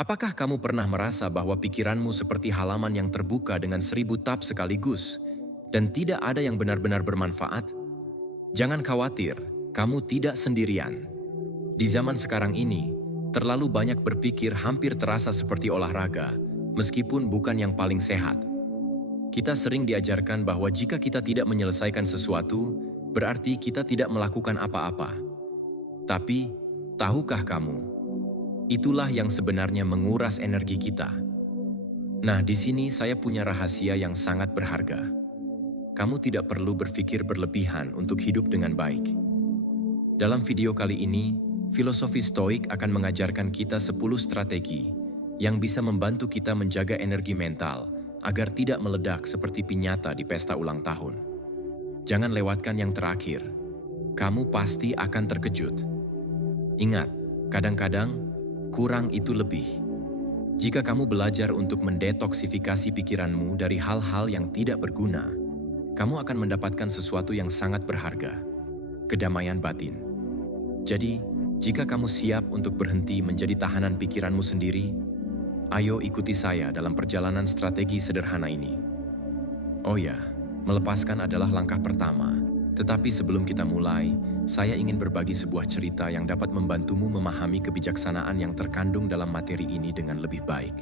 Apakah kamu pernah merasa bahwa pikiranmu seperti halaman yang terbuka dengan 1000 tab sekaligus dan tidak ada yang benar-benar bermanfaat? Jangan khawatir, kamu tidak sendirian. Di zaman sekarang ini, terlalu banyak berpikir hampir terasa seperti olahraga, meskipun bukan yang paling sehat. Kita sering diajarkan bahwa jika kita tidak menyelesaikan sesuatu, berarti kita tidak melakukan apa-apa. Tapi, tahukah kamu, itulah yang sebenarnya menguras energi kita. Nah, di sini saya punya rahasia yang sangat berharga. Kamu tidak perlu berpikir berlebihan untuk hidup dengan baik. Dalam video kali ini, filosofi Stoik akan mengajarkan kita 10 strategi yang bisa membantu kita menjaga energi mental agar tidak meledak seperti piñata di pesta ulang tahun. Jangan lewatkan yang terakhir. Kamu pasti akan terkejut. Ingat, kadang-kadang kurang itu lebih. Jika kamu belajar untuk mendetoksifikasi pikiranmu dari hal-hal yang tidak berguna, kamu akan mendapatkan sesuatu yang sangat berharga, kedamaian batin. Jadi, jika kamu siap untuk berhenti menjadi tahanan pikiranmu sendiri, ayo ikuti saya dalam perjalanan strategi sederhana ini. Oh ya, melepaskan adalah langkah pertama. Tetapi sebelum kita mulai, saya ingin berbagi sebuah cerita yang dapat membantumu memahami kebijaksanaan yang terkandung dalam materi ini dengan lebih baik.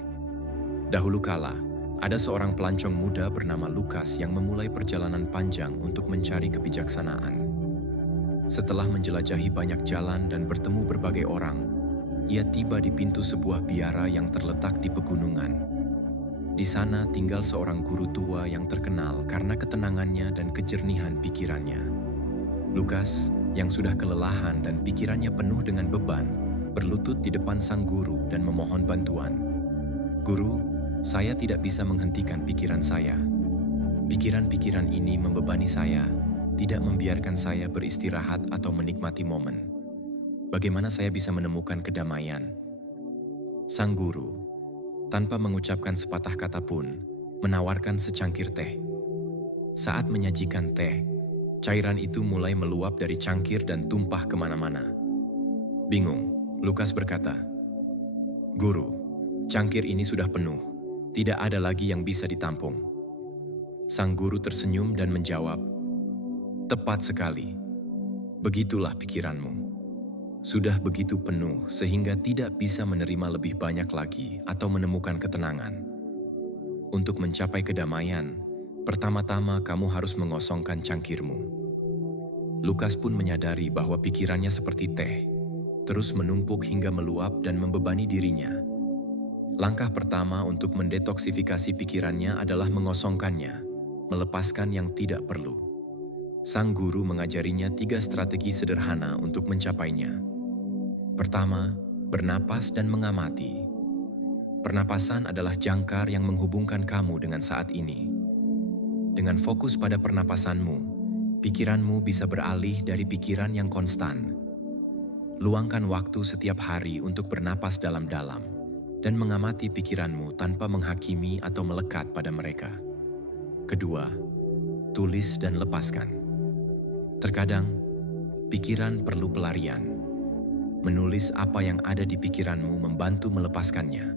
Dahulu kala, ada seorang pelancong muda bernama Lukas yang memulai perjalanan panjang untuk mencari kebijaksanaan. Setelah menjelajahi banyak jalan dan bertemu berbagai orang, ia tiba di pintu sebuah biara yang terletak di pegunungan. Di sana tinggal seorang guru tua yang terkenal karena ketenangannya dan kejernihan pikirannya. Lukas, yang sudah kelelahan dan pikirannya penuh dengan beban, berlutut di depan sang guru dan memohon bantuan. "Guru, saya tidak bisa menghentikan pikiran saya. Pikiran-pikiran ini membebani saya, tidak membiarkan saya beristirahat atau menikmati momen. Bagaimana saya bisa menemukan kedamaian?" Sang guru, tanpa mengucapkan sepatah kata pun, menawarkan secangkir teh. Saat menyajikan teh, cairan itu mulai meluap dari cangkir dan tumpah kemana-mana. Bingung, Lukas berkata, "Guru, cangkir ini sudah penuh, tidak ada lagi yang bisa ditampung." Sang guru tersenyum dan menjawab, "Tepat sekali, begitulah pikiranmu. Sudah begitu penuh sehingga tidak bisa menerima lebih banyak lagi atau menemukan ketenangan. Untuk mencapai kedamaian, pertama-tama kamu harus mengosongkan cangkirmu." Lukas pun menyadari bahwa pikirannya seperti teh, terus menumpuk hingga meluap dan membebani dirinya. Langkah pertama untuk mendetoksifikasi pikirannya adalah mengosongkannya, melepaskan yang tidak perlu. Sang guru mengajarinya 3 strategi sederhana untuk mencapainya. Pertama, bernapas dan mengamati. Pernapasan adalah jangkar yang menghubungkan kamu dengan saat ini. Dengan fokus pada pernapasanmu, pikiranmu bisa beralih dari pikiran yang konstan. Luangkan waktu setiap hari untuk bernapas dalam-dalam dan mengamati pikiranmu tanpa menghakimi atau melekat pada mereka. Kedua, tulis dan lepaskan. Terkadang, pikiran perlu pelarian. Menulis apa yang ada di pikiranmu membantu melepaskannya.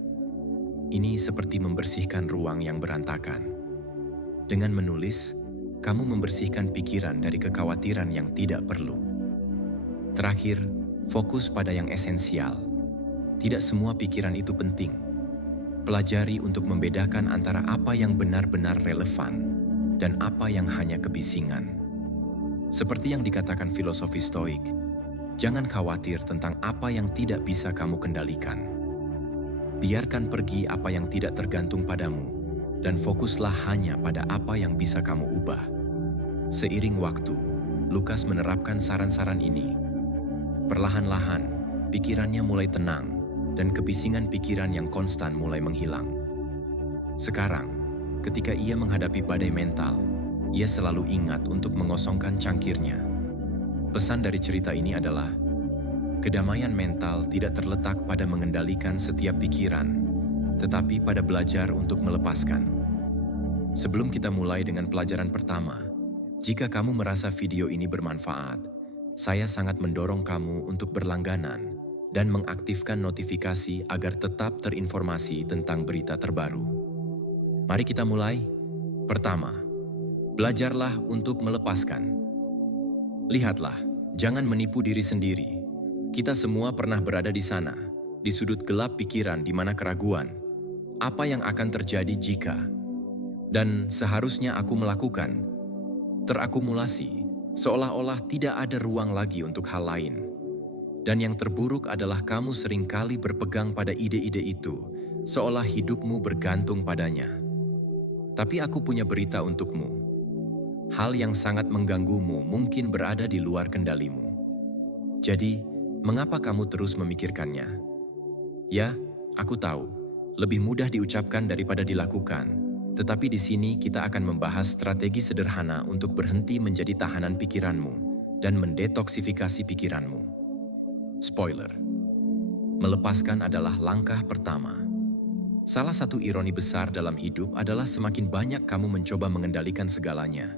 Ini seperti membersihkan ruang yang berantakan. Dengan menulis, kamu membersihkan pikiran dari kekhawatiran yang tidak perlu. Terakhir, fokus pada yang esensial. Tidak semua pikiran itu penting. Pelajari untuk membedakan antara apa yang benar-benar relevan dan apa yang hanya kebisingan. Seperti yang dikatakan filosofi Stoik, jangan khawatir tentang apa yang tidak bisa kamu kendalikan. Biarkan pergi apa yang tidak tergantung padamu, dan fokuslah hanya pada apa yang bisa kamu ubah. Seiring waktu, Lukas menerapkan saran-saran ini. Perlahan-lahan, pikirannya mulai tenang, dan kebisingan pikiran yang konstan mulai menghilang. Sekarang, ketika ia menghadapi badai mental, ia selalu ingat untuk mengosongkan cangkirnya. Pesan dari cerita ini adalah, kedamaian mental tidak terletak pada mengendalikan setiap pikiran, tetapi pada belajar untuk melepaskan. Sebelum kita mulai dengan pelajaran pertama, jika kamu merasa video ini bermanfaat, saya sangat mendorong kamu untuk berlangganan dan mengaktifkan notifikasi agar tetap terinformasi tentang berita terbaru. Mari kita mulai. Pertama, belajarlah untuk melepaskan. Lihatlah, jangan menipu diri sendiri. Kita semua pernah berada di sana, di sudut gelap pikiran di mana keraguan. Apa yang akan terjadi jika? Dan seharusnya aku melakukan. Terakumulasi, seolah-olah tidak ada ruang lagi untuk hal lain. Dan yang terburuk adalah kamu seringkali berpegang pada ide-ide itu, seolah hidupmu bergantung padanya. Tapi aku punya berita untukmu. Hal yang sangat mengganggumu mungkin berada di luar kendalimu. Jadi, mengapa kamu terus memikirkannya? Ya, aku tahu, lebih mudah diucapkan daripada dilakukan. Tetapi di sini kita akan membahas strategi sederhana untuk berhenti menjadi tahanan pikiranmu dan mendetoksifikasi pikiranmu. Spoiler, melepaskan adalah langkah pertama. Salah satu ironi besar dalam hidup adalah semakin banyak kamu mencoba mengendalikan segalanya,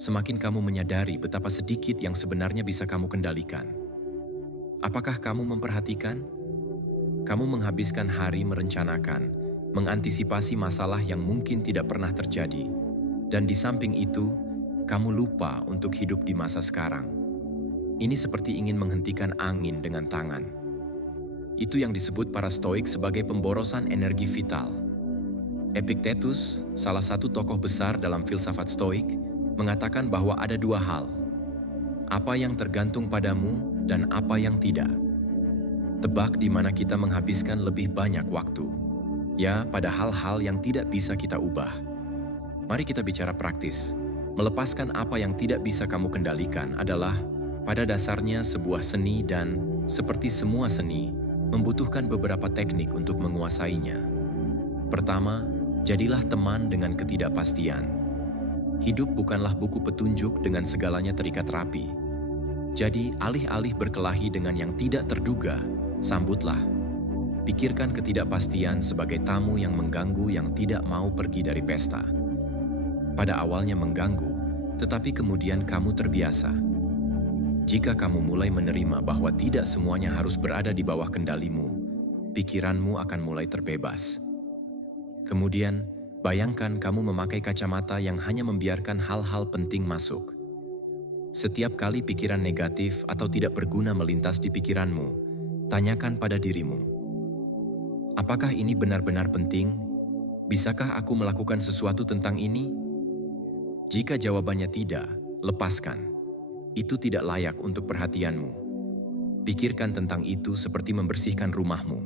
semakin kamu menyadari betapa sedikit yang sebenarnya bisa kamu kendalikan. Apakah kamu memperhatikan? Kamu menghabiskan hari merencanakan, mengantisipasi masalah yang mungkin tidak pernah terjadi, dan di samping itu, kamu lupa untuk hidup di masa sekarang. Ini seperti ingin menghentikan angin dengan tangan. Itu yang disebut para Stoik sebagai pemborosan energi vital. Epictetus, salah satu tokoh besar dalam filsafat Stoik, mengatakan bahwa ada dua hal. Apa yang tergantung padamu dan apa yang tidak. Tebak di mana kita menghabiskan lebih banyak waktu. Ya, pada hal-hal yang tidak bisa kita ubah. Mari kita bicara praktis. Melepaskan apa yang tidak bisa kamu kendalikan adalah pada dasarnya sebuah seni dan, seperti semua seni, membutuhkan beberapa teknik untuk menguasainya. Pertama, jadilah teman dengan ketidakpastian. Hidup bukanlah buku petunjuk dengan segalanya terikat rapi. Jadi, alih-alih berkelahi dengan yang tidak terduga, sambutlah. Pikirkan ketidakpastian sebagai tamu yang mengganggu yang tidak mau pergi dari pesta. Pada awalnya mengganggu, tetapi kemudian kamu terbiasa. Jika kamu mulai menerima bahwa tidak semuanya harus berada di bawah kendalimu, pikiranmu akan mulai terbebas. Kemudian, bayangkan kamu memakai kacamata yang hanya membiarkan hal-hal penting masuk. Setiap kali pikiran negatif atau tidak berguna melintas di pikiranmu, tanyakan pada dirimu, apakah ini benar-benar penting? Bisakah aku melakukan sesuatu tentang ini? Jika jawabannya tidak, lepaskan. Itu tidak layak untuk perhatianmu. Pikirkan tentang itu seperti membersihkan rumahmu.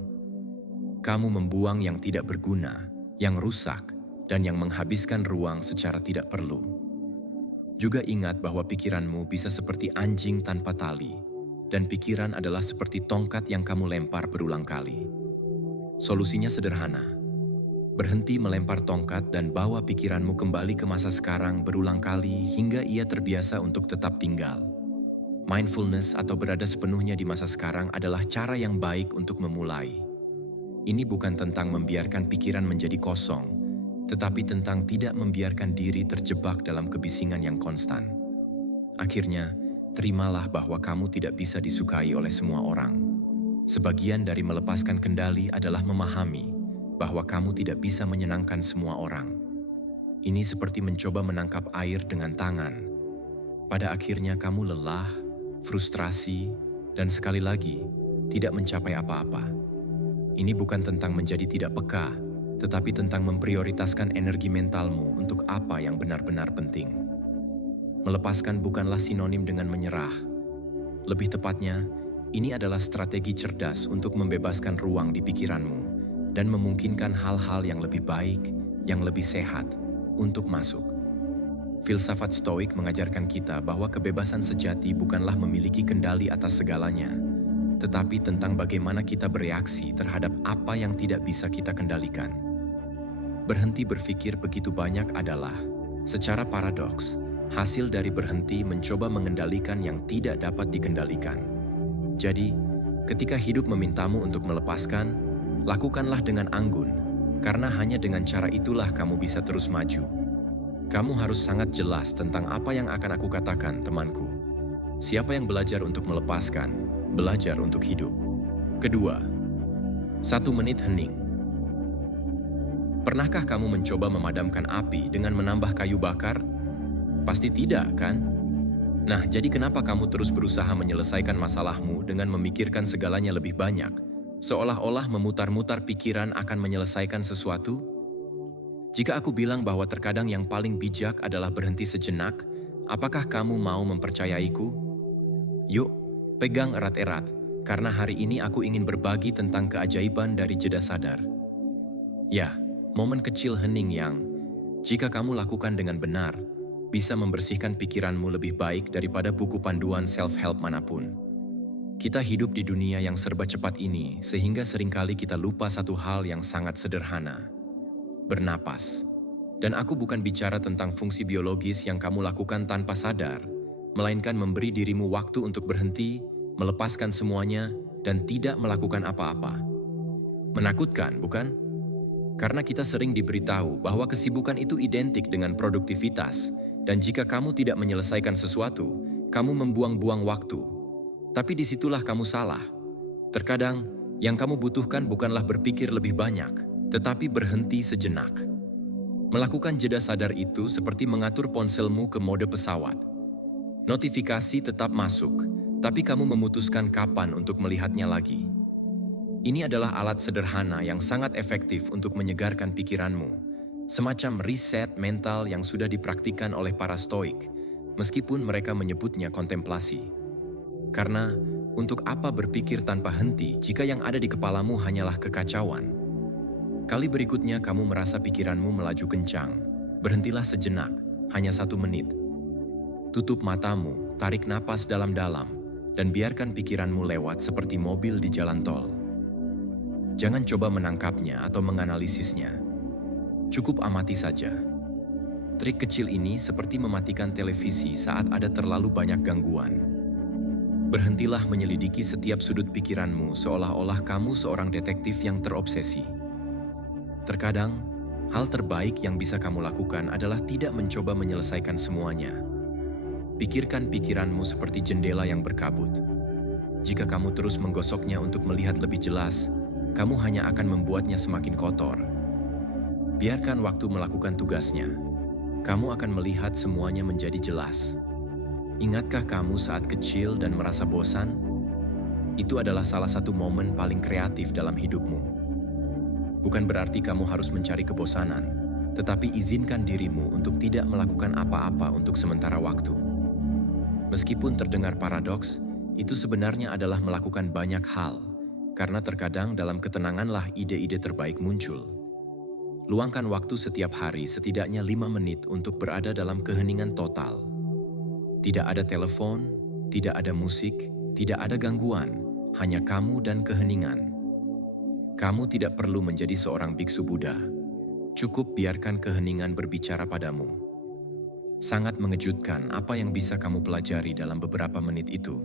Kamu membuang yang tidak berguna, yang rusak, dan yang menghabiskan ruang secara tidak perlu. Juga ingat bahwa pikiranmu bisa seperti anjing tanpa tali, dan pikiran adalah seperti tongkat yang kamu lempar berulang kali. Solusinya sederhana. Berhenti melempar tongkat dan bawa pikiranmu kembali ke masa sekarang berulang kali hingga ia terbiasa untuk tetap tinggal. Mindfulness atau berada sepenuhnya di masa sekarang adalah cara yang baik untuk memulai. Ini bukan tentang membiarkan pikiran menjadi kosong, tetapi tentang tidak membiarkan diri terjebak dalam kebisingan yang konstan. Akhirnya, terimalah bahwa kamu tidak bisa disukai oleh semua orang. Sebagian dari melepaskan kendali adalah memahami bahwa kamu tidak bisa menyenangkan semua orang. Ini seperti mencoba menangkap air dengan tangan. Pada akhirnya kamu lelah, frustrasi, dan sekali lagi, tidak mencapai apa-apa. Ini bukan tentang menjadi tidak peka, tetapi tentang memprioritaskan energi mentalmu untuk apa yang benar-benar penting. Melepaskan bukanlah sinonim dengan menyerah. Lebih tepatnya, ini adalah strategi cerdas untuk membebaskan ruang di pikiranmu dan memungkinkan hal-hal yang lebih baik, yang lebih sehat, untuk masuk. Filsafat Stoik mengajarkan kita bahwa kebebasan sejati bukanlah memiliki kendali atas segalanya, tetapi tentang bagaimana kita bereaksi terhadap apa yang tidak bisa kita kendalikan. Berhenti berpikir begitu banyak adalah, secara paradoks, hasil dari berhenti mencoba mengendalikan yang tidak dapat dikendalikan. Jadi, ketika hidup memintamu untuk melepaskan, lakukanlah dengan anggun, karena hanya dengan cara itulah kamu bisa terus maju. Kamu harus sangat jelas tentang apa yang akan aku katakan, temanku. Siapa yang belajar untuk melepaskan, belajar untuk hidup. Kedua, 1 menit hening. Pernahkah kamu mencoba memadamkan api dengan menambah kayu bakar? Pasti tidak, kan? Nah, jadi kenapa kamu terus berusaha menyelesaikan masalahmu dengan memikirkan segalanya lebih banyak, seolah-olah memutar-mutar pikiran akan menyelesaikan sesuatu? Jika aku bilang bahwa terkadang yang paling bijak adalah berhenti sejenak, apakah kamu mau mempercayaiku? Yuk, pegang erat-erat, karena hari ini aku ingin berbagi tentang keajaiban dari jeda sadar. Ya, momen kecil hening yang, jika kamu lakukan dengan benar, bisa membersihkan pikiranmu lebih baik daripada buku panduan self-help manapun. Kita hidup di dunia yang serba cepat ini, sehingga seringkali kita lupa satu hal yang sangat sederhana. Bernapas. Dan aku bukan bicara tentang fungsi biologis yang kamu lakukan tanpa sadar, melainkan memberi dirimu waktu untuk berhenti, melepaskan semuanya, dan tidak melakukan apa-apa. Menakutkan, bukan? Karena kita sering diberitahu bahwa kesibukan itu identik dengan produktivitas, dan jika kamu tidak menyelesaikan sesuatu, kamu membuang-buang waktu. Tapi disitulah kamu salah. Terkadang, yang kamu butuhkan bukanlah berpikir lebih banyak, tetapi berhenti sejenak. Melakukan jeda sadar itu seperti mengatur ponselmu ke mode pesawat. Notifikasi tetap masuk, tapi kamu memutuskan kapan untuk melihatnya lagi. Ini adalah alat sederhana yang sangat efektif untuk menyegarkan pikiranmu, semacam reset mental yang sudah dipraktikkan oleh para stoik, meskipun mereka menyebutnya kontemplasi. Karena, untuk apa berpikir tanpa henti jika yang ada di kepalamu hanyalah kekacauan? Kali berikutnya kamu merasa pikiranmu melaju kencang, berhentilah sejenak, hanya 1 menit. Tutup matamu, tarik napas dalam-dalam, dan biarkan pikiranmu lewat seperti mobil di jalan tol. Jangan coba menangkapnya atau menganalisisnya. Cukup amati saja. Trik kecil ini seperti mematikan televisi saat ada terlalu banyak gangguan. Berhentilah menyelidiki setiap sudut pikiranmu seolah-olah kamu seorang detektif yang terobsesi. Terkadang, hal terbaik yang bisa kamu lakukan adalah tidak mencoba menyelesaikan semuanya. Pikirkan pikiranmu seperti jendela yang berkabut. Jika kamu terus menggosoknya untuk melihat lebih jelas, kamu hanya akan membuatnya semakin kotor. Biarkan waktu melakukan tugasnya. Kamu akan melihat semuanya menjadi jelas. Ingatkah kamu saat kecil dan merasa bosan? Itu adalah salah satu momen paling kreatif dalam hidupmu. Bukan berarti kamu harus mencari kebosanan, tetapi izinkan dirimu untuk tidak melakukan apa-apa untuk sementara waktu. Meskipun terdengar paradoks, itu sebenarnya adalah melakukan banyak hal, karena terkadang dalam ketenanganlah ide-ide terbaik muncul. Luangkan waktu setiap hari setidaknya 5 menit untuk berada dalam keheningan total. Tidak ada telepon, tidak ada musik, tidak ada gangguan, hanya kamu dan keheningan. Kamu tidak perlu menjadi seorang biksu Buddha. Cukup biarkan keheningan berbicara padamu. Sangat mengejutkan apa yang bisa kamu pelajari dalam beberapa menit itu.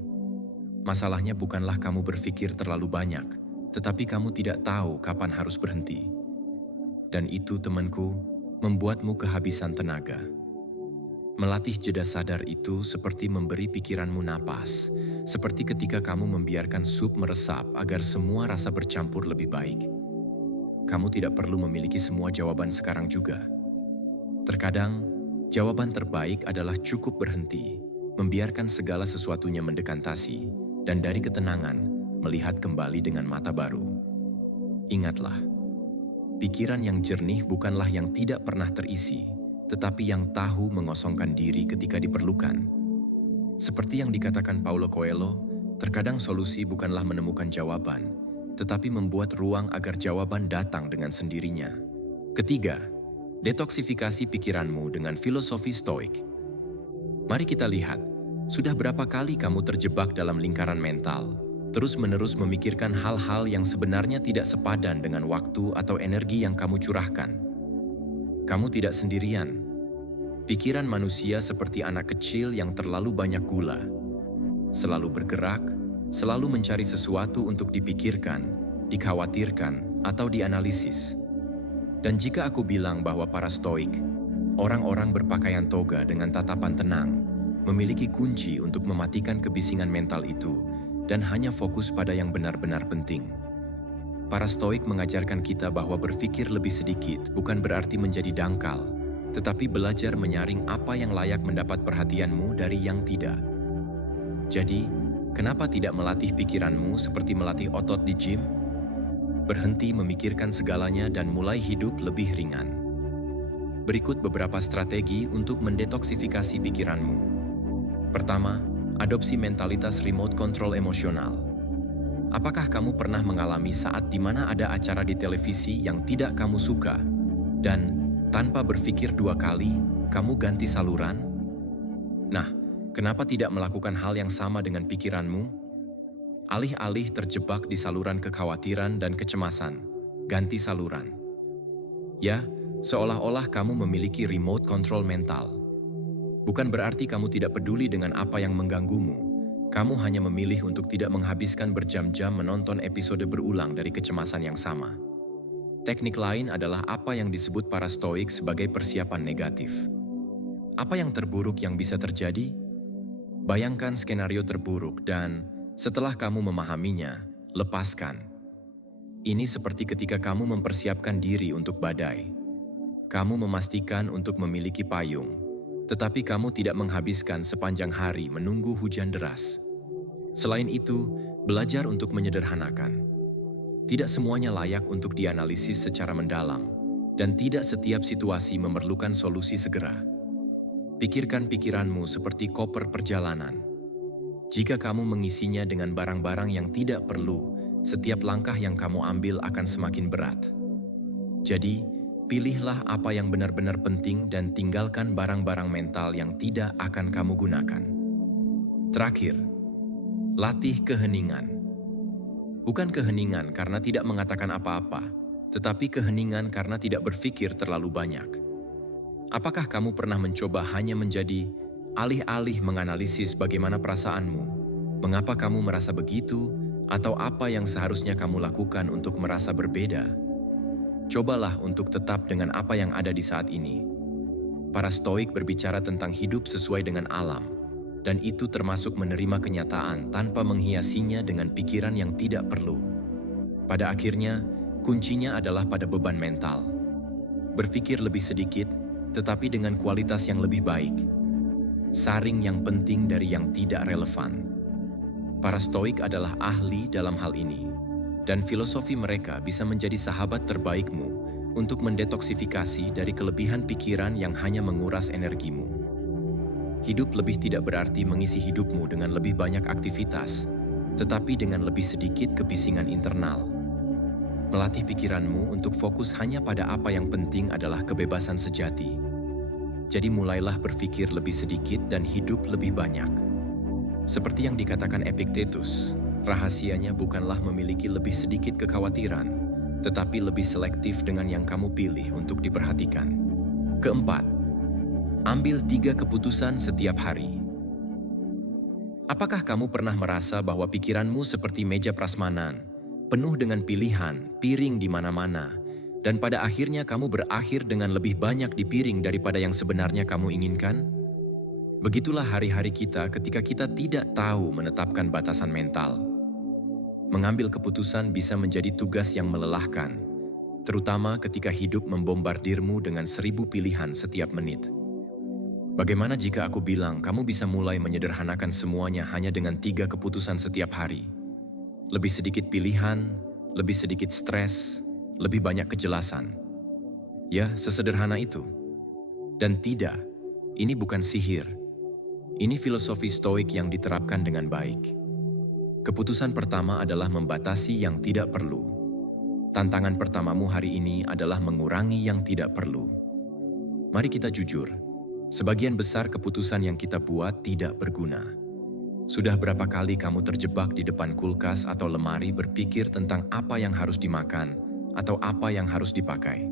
Masalahnya bukanlah kamu berpikir terlalu banyak, tetapi kamu tidak tahu kapan harus berhenti. Dan itu, temanku, membuatmu kehabisan tenaga. Melatih jeda sadar itu seperti memberi pikiranmu napas, seperti ketika kamu membiarkan sup meresap agar semua rasa bercampur lebih baik. Kamu tidak perlu memiliki semua jawaban sekarang juga. Terkadang, jawaban terbaik adalah cukup berhenti, membiarkan segala sesuatunya mendekantasi, dan dari ketenangan, melihat kembali dengan mata baru. Ingatlah, pikiran yang jernih bukanlah yang tidak pernah terisi, tetapi yang tahu mengosongkan diri ketika diperlukan. Seperti yang dikatakan Paulo Coelho, terkadang solusi bukanlah menemukan jawaban, tetapi membuat ruang agar jawaban datang dengan sendirinya. Ketiga, detoksifikasi pikiranmu dengan filosofi stoik. Mari kita lihat, sudah berapa kali kamu terjebak dalam lingkaran mental, terus-menerus memikirkan hal-hal yang sebenarnya tidak sepadan dengan waktu atau energi yang kamu curahkan. Kamu tidak sendirian. Pikiran manusia seperti anak kecil yang terlalu banyak gula. Selalu bergerak, selalu mencari sesuatu untuk dipikirkan, dikhawatirkan, atau dianalisis. Dan jika aku bilang bahwa para stoik, orang-orang berpakaian toga dengan tatapan tenang, memiliki kunci untuk mematikan kebisingan mental itu, dan hanya fokus pada yang benar-benar penting. Para Stoik mengajarkan kita bahwa berpikir lebih sedikit bukan berarti menjadi dangkal, tetapi belajar menyaring apa yang layak mendapat perhatianmu dari yang tidak. Jadi, kenapa tidak melatih pikiranmu seperti melatih otot di gym? Berhenti memikirkan segalanya dan mulai hidup lebih ringan. Berikut beberapa strategi untuk mendetoksifikasi pikiranmu. Pertama, adopsi mentalitas remote control emosional. Apakah kamu pernah mengalami saat di mana ada acara di televisi yang tidak kamu suka, dan tanpa berpikir dua kali, kamu ganti saluran? Nah, kenapa tidak melakukan hal yang sama dengan pikiranmu? Alih-alih terjebak di saluran kekhawatiran dan kecemasan, ganti saluran. Ya, seolah-olah kamu memiliki remote control mental. Bukan berarti kamu tidak peduli dengan apa yang mengganggumu. Kamu hanya memilih untuk tidak menghabiskan berjam-jam menonton episode berulang dari kecemasan yang sama. Teknik lain adalah apa yang disebut para Stoik sebagai persiapan negatif. Apa yang terburuk yang bisa terjadi? Bayangkan skenario terburuk dan setelah kamu memahaminya, lepaskan. Ini seperti ketika kamu mempersiapkan diri untuk badai. Kamu memastikan untuk memiliki payung, tetapi kamu tidak menghabiskan sepanjang hari menunggu hujan deras. Selain itu, belajar untuk menyederhanakan. Tidak semuanya layak untuk dianalisis secara mendalam, dan tidak setiap situasi memerlukan solusi segera. Pikirkan pikiranmu seperti koper perjalanan. Jika kamu mengisinya dengan barang-barang yang tidak perlu, setiap langkah yang kamu ambil akan semakin berat. Jadi, pilihlah apa yang benar-benar penting dan tinggalkan barang-barang mental yang tidak akan kamu gunakan. Terakhir, latih keheningan. Bukan keheningan karena tidak mengatakan apa-apa, tetapi keheningan karena tidak berpikir terlalu banyak. Apakah kamu pernah mencoba hanya menjadi alih-alih menganalisis bagaimana perasaanmu, mengapa kamu merasa begitu, atau apa yang seharusnya kamu lakukan untuk merasa berbeda? Cobalah untuk tetap dengan apa yang ada di saat ini. Para Stoik berbicara tentang hidup sesuai dengan alam, dan itu termasuk menerima kenyataan tanpa menghiasinya dengan pikiran yang tidak perlu. Pada akhirnya, kuncinya adalah pada beban mental. Berpikir lebih sedikit, tetapi dengan kualitas yang lebih baik. Saring yang penting dari yang tidak relevan. Para Stoik adalah ahli dalam hal ini. Dan filosofi mereka bisa menjadi sahabat terbaikmu untuk mendetoksifikasi dari kelebihan pikiran yang hanya menguras energimu. Hidup lebih tidak berarti mengisi hidupmu dengan lebih banyak aktivitas, tetapi dengan lebih sedikit kebisingan internal. Melatih pikiranmu untuk fokus hanya pada apa yang penting adalah kebebasan sejati. Jadi mulailah berpikir lebih sedikit dan hidup lebih banyak. Seperti yang dikatakan Epictetus, rahasianya bukanlah memiliki lebih sedikit kekhawatiran, tetapi lebih selektif dengan yang kamu pilih untuk diperhatikan. Keempat, ambil 3 keputusan setiap hari. Apakah kamu pernah merasa bahwa pikiranmu seperti meja prasmanan, penuh dengan pilihan, piring di mana-mana, dan pada akhirnya kamu berakhir dengan lebih banyak di piring daripada yang sebenarnya kamu inginkan? Begitulah hari-hari kita ketika kita tidak tahu menetapkan batasan mental. Mengambil keputusan bisa menjadi tugas yang melelahkan, terutama ketika hidup membombardirmu dengan 1000 pilihan setiap menit. Bagaimana jika aku bilang kamu bisa mulai menyederhanakan semuanya hanya dengan 3 keputusan setiap hari? Lebih sedikit pilihan, lebih sedikit stres, lebih banyak kejelasan. Ya, sesederhana itu. Dan tidak, ini bukan sihir. Ini filosofi Stoik yang diterapkan dengan baik. Keputusan pertama adalah membatasi yang tidak perlu. Tantangan pertamamu hari ini adalah mengurangi yang tidak perlu. Mari kita jujur, sebagian besar keputusan yang kita buat tidak berguna. Sudah berapa kali kamu terjebak di depan kulkas atau lemari berpikir tentang apa yang harus dimakan atau apa yang harus dipakai?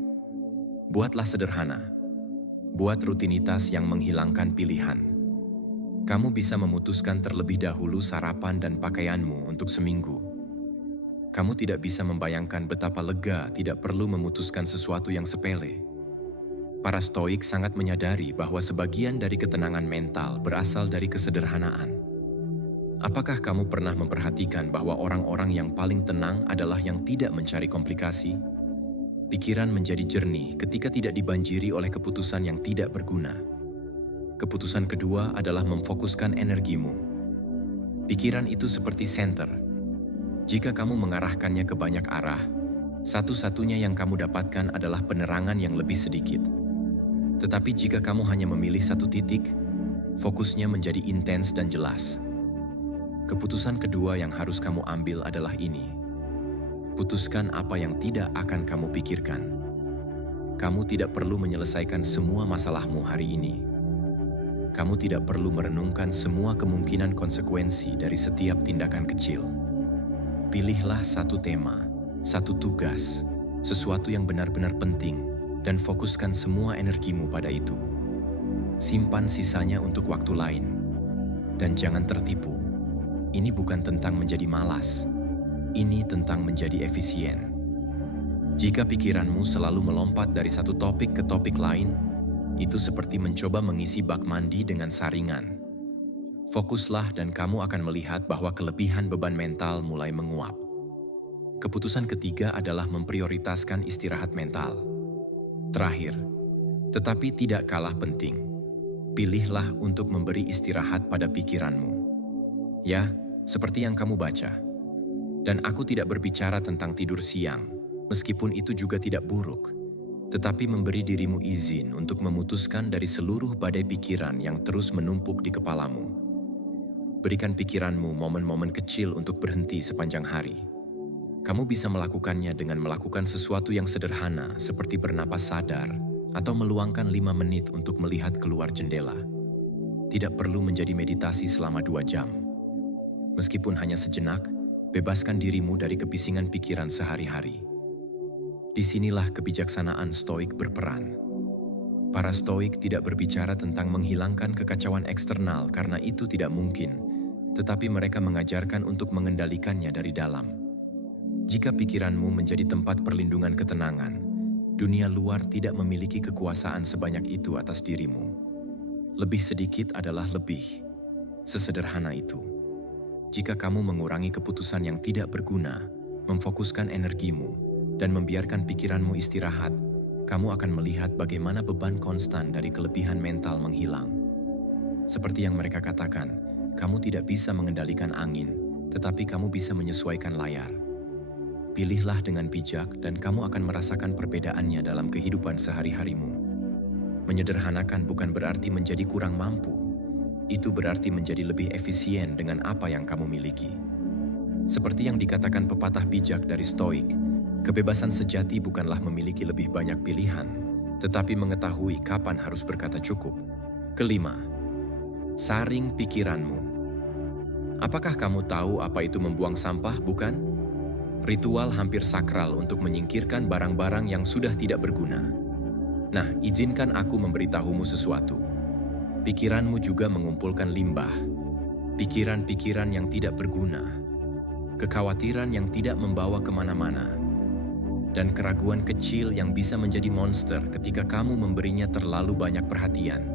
Buatlah sederhana. Buat rutinitas yang menghilangkan pilihan. Kamu bisa memutuskan terlebih dahulu sarapan dan pakaianmu untuk seminggu. Kamu tidak bisa membayangkan betapa lega tidak perlu memutuskan sesuatu yang sepele. Para Stoik sangat menyadari bahwa sebagian dari ketenangan mental berasal dari kesederhanaan. Apakah kamu pernah memperhatikan bahwa orang-orang yang paling tenang adalah yang tidak mencari komplikasi? Pikiran menjadi jernih ketika tidak dibanjiri oleh keputusan yang tidak berguna. Keputusan kedua adalah memfokuskan energimu. Pikiran itu seperti senter. Jika kamu mengarahkannya ke banyak arah, satu-satunya yang kamu dapatkan adalah penerangan yang lebih sedikit. Tetapi jika kamu hanya memilih satu titik, fokusnya menjadi intens dan jelas. Keputusan kedua yang harus kamu ambil adalah ini. Putuskan apa yang tidak akan kamu pikirkan. Kamu tidak perlu menyelesaikan semua masalahmu hari ini. Kamu tidak perlu merenungkan semua kemungkinan konsekuensi dari setiap tindakan kecil. Pilihlah satu tema, satu tugas, sesuatu yang benar-benar penting, dan fokuskan semua energimu pada itu. Simpan sisanya untuk waktu lain. Dan jangan tertipu. Ini bukan tentang menjadi malas. Ini tentang menjadi efisien. Jika pikiranmu selalu melompat dari satu topik ke topik lain, itu seperti mencoba mengisi bak mandi dengan saringan. Fokuslah dan kamu akan melihat bahwa kelebihan beban mental mulai menguap. Keputusan ketiga adalah memprioritaskan istirahat mental. Terakhir, tetapi tidak kalah penting, pilihlah untuk memberi istirahat pada pikiranmu. Ya, seperti yang kamu baca. Dan aku tidak berbicara tentang tidur siang, meskipun itu juga tidak buruk, tetapi memberi dirimu izin untuk memutuskan dari seluruh badai pikiran yang terus menumpuk di kepalamu. Berikan pikiranmu momen-momen kecil untuk berhenti sepanjang hari. Kamu bisa melakukannya dengan melakukan sesuatu yang sederhana seperti bernapas sadar atau meluangkan 5 menit untuk melihat keluar jendela. Tidak perlu menjadi meditasi selama 2 jam. Meskipun hanya sejenak, bebaskan dirimu dari kebisingan pikiran sehari-hari. Disinilah kebijaksanaan Stoik berperan. Para Stoik tidak berbicara tentang menghilangkan kekacauan eksternal karena itu tidak mungkin, tetapi mereka mengajarkan untuk mengendalikannya dari dalam. Jika pikiranmu menjadi tempat perlindungan ketenangan, dunia luar tidak memiliki kekuasaan sebanyak itu atas dirimu. Lebih sedikit adalah lebih. Sesederhana itu. Jika kamu mengurangi keputusan yang tidak berguna, memfokuskan energimu, dan membiarkan pikiranmu istirahat, kamu akan melihat bagaimana beban konstan dari kelebihan mental menghilang. Seperti yang mereka katakan, kamu tidak bisa mengendalikan angin, tetapi kamu bisa menyesuaikan layar. Pilihlah dengan bijak dan kamu akan merasakan perbedaannya dalam kehidupan sehari-harimu. Menyederhanakan bukan berarti menjadi kurang mampu. Itu berarti menjadi lebih efisien dengan apa yang kamu miliki. Seperti yang dikatakan pepatah bijak dari Stoik, kebebasan sejati bukanlah memiliki lebih banyak pilihan, tetapi mengetahui kapan harus berkata cukup. Kelima, saring pikiranmu. Apakah kamu tahu apa itu membuang sampah, bukan? Ritual hampir sakral untuk menyingkirkan barang-barang yang sudah tidak berguna. Nah, izinkan aku memberitahumu sesuatu. Pikiranmu juga mengumpulkan limbah, pikiran-pikiran yang tidak berguna, kekhawatiran yang tidak membawa kemana-mana, dan keraguan kecil yang bisa menjadi monster ketika kamu memberinya terlalu banyak perhatian.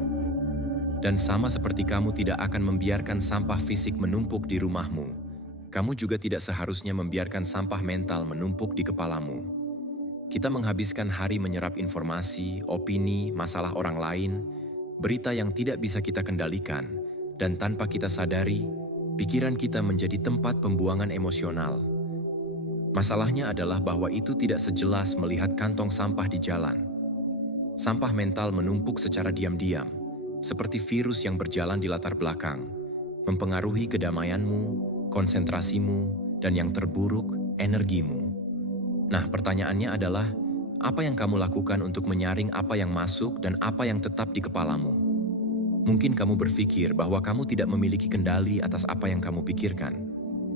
Dan sama seperti kamu tidak akan membiarkan sampah fisik menumpuk di rumahmu, kamu juga tidak seharusnya membiarkan sampah mental menumpuk di kepalamu. Kita menghabiskan hari menyerap informasi, opini, masalah orang lain, berita yang tidak bisa kita kendalikan, dan tanpa kita sadari, pikiran kita menjadi tempat pembuangan emosional. Masalahnya adalah bahwa itu tidak sejelas melihat kantong sampah di jalan. Sampah mental menumpuk secara diam-diam, seperti virus yang berjalan di latar belakang, mempengaruhi kedamaianmu, konsentrasimu, dan yang terburuk, energimu. Nah, pertanyaannya adalah, apa yang kamu lakukan untuk menyaring apa yang masuk dan apa yang tetap di kepalamu? Mungkin kamu berpikir bahwa kamu tidak memiliki kendali atas apa yang kamu pikirkan.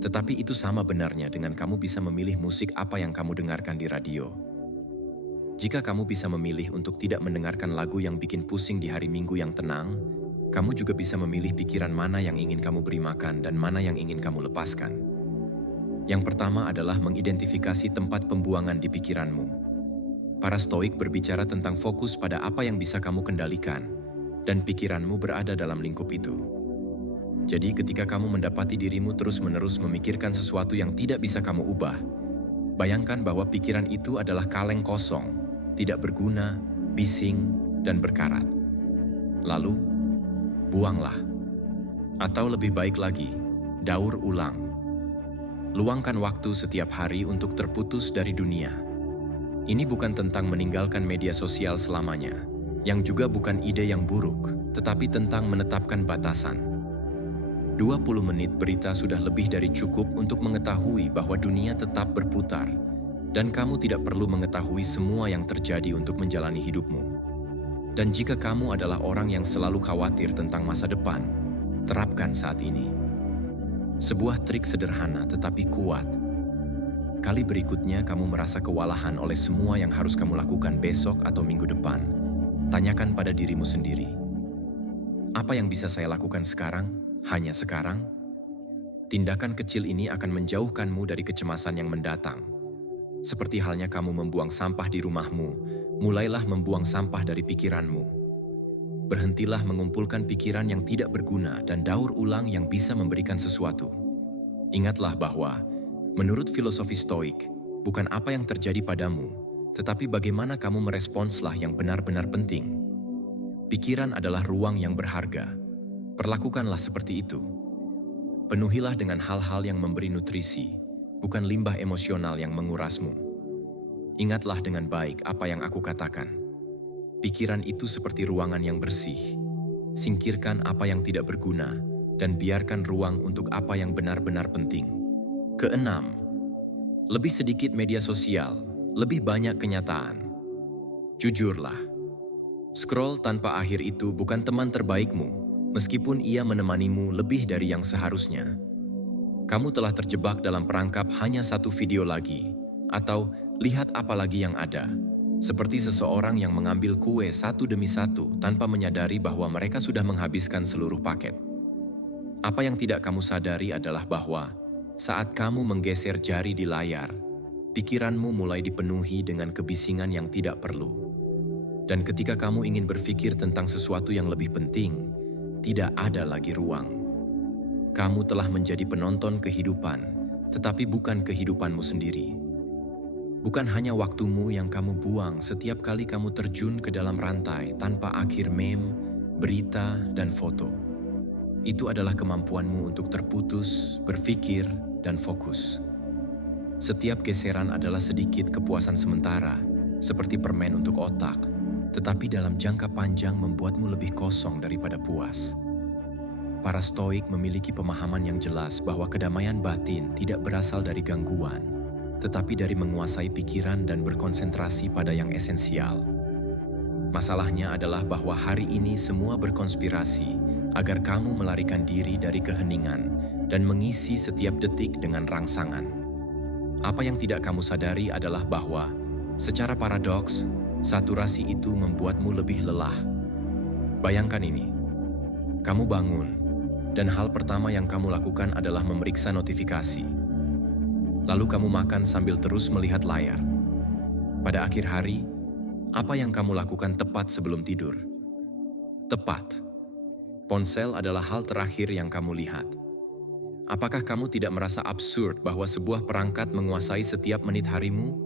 Tetapi itu sama benarnya dengan kamu bisa memilih musik apa yang kamu dengarkan di radio. Jika kamu bisa memilih untuk tidak mendengarkan lagu yang bikin pusing di hari Minggu yang tenang, kamu juga bisa memilih pikiran mana yang ingin kamu beri makan dan mana yang ingin kamu lepaskan. Yang pertama adalah mengidentifikasi tempat pembuangan di pikiranmu. Para Stoik berbicara tentang fokus pada apa yang bisa kamu kendalikan, dan pikiranmu berada dalam lingkup itu. Jadi ketika kamu mendapati dirimu terus-menerus memikirkan sesuatu yang tidak bisa kamu ubah, bayangkan bahwa pikiran itu adalah kaleng kosong, tidak berguna, bising, dan berkarat. Lalu, buanglah. Atau lebih baik lagi, daur ulang. Luangkan waktu setiap hari untuk terputus dari dunia. Ini bukan tentang meninggalkan media sosial selamanya, yang juga bukan ide yang buruk, tetapi tentang menetapkan batasan. 20 menit berita sudah lebih dari cukup untuk mengetahui bahwa dunia tetap berputar, dan kamu tidak perlu mengetahui semua yang terjadi untuk menjalani hidupmu. Dan jika kamu adalah orang yang selalu khawatir tentang masa depan, terapkan saat ini. Sebuah trik sederhana tetapi kuat. Kali berikutnya kamu merasa kewalahan oleh semua yang harus kamu lakukan besok atau minggu depan, tanyakan pada dirimu sendiri. Apa yang bisa saya lakukan sekarang? Hanya sekarang? Tindakan kecil ini akan menjauhkanmu dari kecemasan yang mendatang. Seperti halnya kamu membuang sampah di rumahmu, mulailah membuang sampah dari pikiranmu. Berhentilah mengumpulkan pikiran yang tidak berguna dan daur ulang yang bisa memberikan sesuatu. Ingatlah bahwa, menurut filosofi Stoik, bukan apa yang terjadi padamu, tetapi bagaimana kamu meresponslah yang benar-benar penting. Pikiran adalah ruang yang berharga. Perlakukanlah seperti itu. Penuhilah dengan hal-hal yang memberi nutrisi, bukan limbah emosional yang mengurasmu. Ingatlah dengan baik apa yang aku katakan. Pikiran itu seperti ruangan yang bersih. Singkirkan apa yang tidak berguna dan biarkan ruang untuk apa yang benar-benar penting. Keenam, lebih sedikit media sosial, lebih banyak kenyataan. Jujurlah, scroll tanpa akhir itu bukan teman terbaikmu, meskipun ia menemanimu lebih dari yang seharusnya. Kamu telah terjebak dalam perangkap hanya satu video lagi, atau lihat apa lagi yang ada. Seperti seseorang yang mengambil kue satu demi satu tanpa menyadari bahwa mereka sudah menghabiskan seluruh paket. Apa yang tidak kamu sadari adalah bahwa saat kamu menggeser jari di layar, pikiranmu mulai dipenuhi dengan kebisingan yang tidak perlu. Dan ketika kamu ingin berpikir tentang sesuatu yang lebih penting, tidak ada lagi ruang. Kamu telah menjadi penonton kehidupan, tetapi bukan kehidupanmu sendiri. Bukan hanya waktumu yang kamu buang setiap kali kamu terjun ke dalam rantai tanpa akhir meme, berita, dan foto. Itu adalah kemampuanmu untuk terputus, berpikir, dan fokus. Setiap geseran adalah sedikit kepuasan sementara, seperti permen untuk otak, tetapi dalam jangka panjang membuatmu lebih kosong daripada puas. Para Stoik memiliki pemahaman yang jelas bahwa kedamaian batin tidak berasal dari gangguan, tetapi dari menguasai pikiran dan berkonsentrasi pada yang esensial. Masalahnya adalah bahwa hari ini semua berkonspirasi agar kamu melarikan diri dari keheningan dan mengisi setiap detik dengan rangsangan. Apa yang tidak kamu sadari adalah bahwa, secara paradoks, saturasi itu membuatmu lebih lelah. Bayangkan ini, kamu bangun, dan hal pertama yang kamu lakukan adalah memeriksa notifikasi. Lalu kamu makan sambil terus melihat layar. Pada akhir hari, apa yang kamu lakukan tepat sebelum tidur? Tepat. Ponsel adalah hal terakhir yang kamu lihat. Apakah kamu tidak merasa absurd bahwa sebuah perangkat menguasai setiap menit harimu?